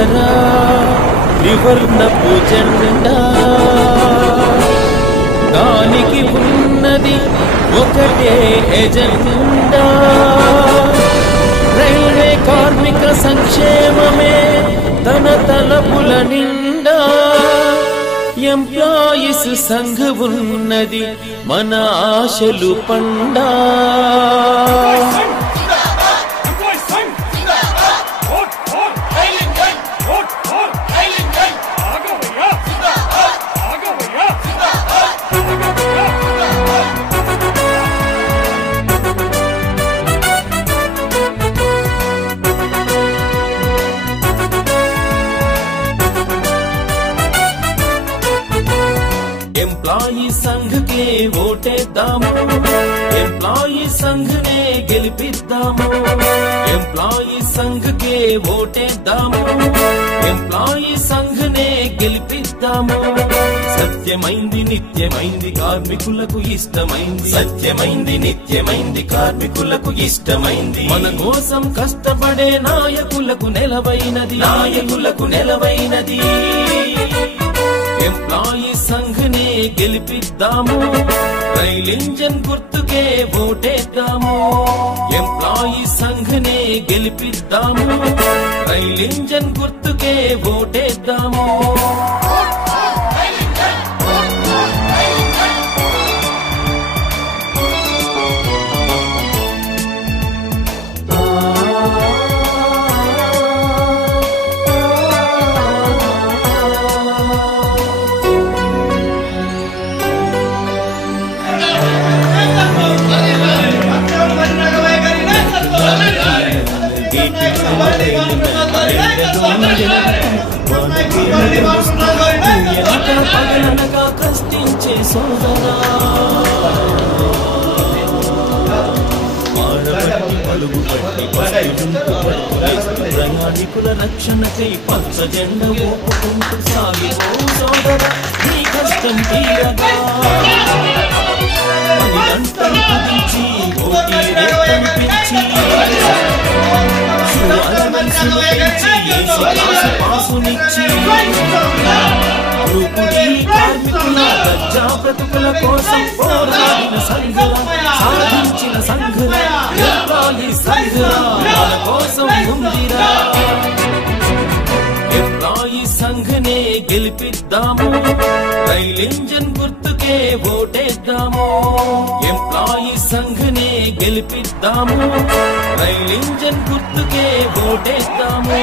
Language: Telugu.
చూడరా త్రివర్ణపు జెండా దానికి ఉన్నది ఒకటే ఎజెండా రైల్వే కార్మిక సంక్షేమమే తన తలపుల నిండా ఎంప్లాయీస్ సంఘ ఉన్నది మన ఆశలు పండా ఎంప్లాయీ సంఘ్ కే ఓటేద్దాము ఎంప్లాయీ సంఘ్ నే గెలిపిద్దాము ఎంప్లాయీ సంఘ్ కే ఓటేద్దాము ఎంప్లాయీ సంఘ్ నే గెలిపిద్దాము సత్యమైంది నిత్యమైంది కార్మికులకు ఇష్టమైంది సత్యమైంది నిత్యమైంది కార్మికులకు ఇష్టమైంది మన కోసం కష్టపడే నాయకులకు నెలవైనది ఎంప్లాయీ సంఘ్ నే గెలిపిద్దాము రైల్ ఇంజన్ గుర్తుకే ఓటేద్దాము ఎంప్లాయీ సంఘ్ నే గెలిపిద్దాము రైల్ ఇంజన్ గుర్తుకే ఓటేద్దాము కష్టించే సోదరా పలుగు పట్టి ప్రయాణికుల రక్షణకై పచ్చ జెండ ఊపుకుంటూ సాగిపో సోదరా నీ కష్టం తీరగా 10 గంటలు కుదించి ఓటీ రేపంపించి పాసునిచ్చి కార్మికుల ప్రజా బ్రతుకుల కోసం పోరాడిన సంఘుల సాధించిన సంఘుల ఎంప్లాయీ సంఘుల మన కోసం ఉందిరా ఎంప్లాయీ సంఘ్ నే గెలిపిద్దాము రైల్ ఇంజన్ గుర్తుకే ఓటేద్దాము ఎంప్లాయీ సంఘ్ నే గెలిపిద్దాము రైల్ ఇంజన్ గుర్తుకే ఓటేద్దాము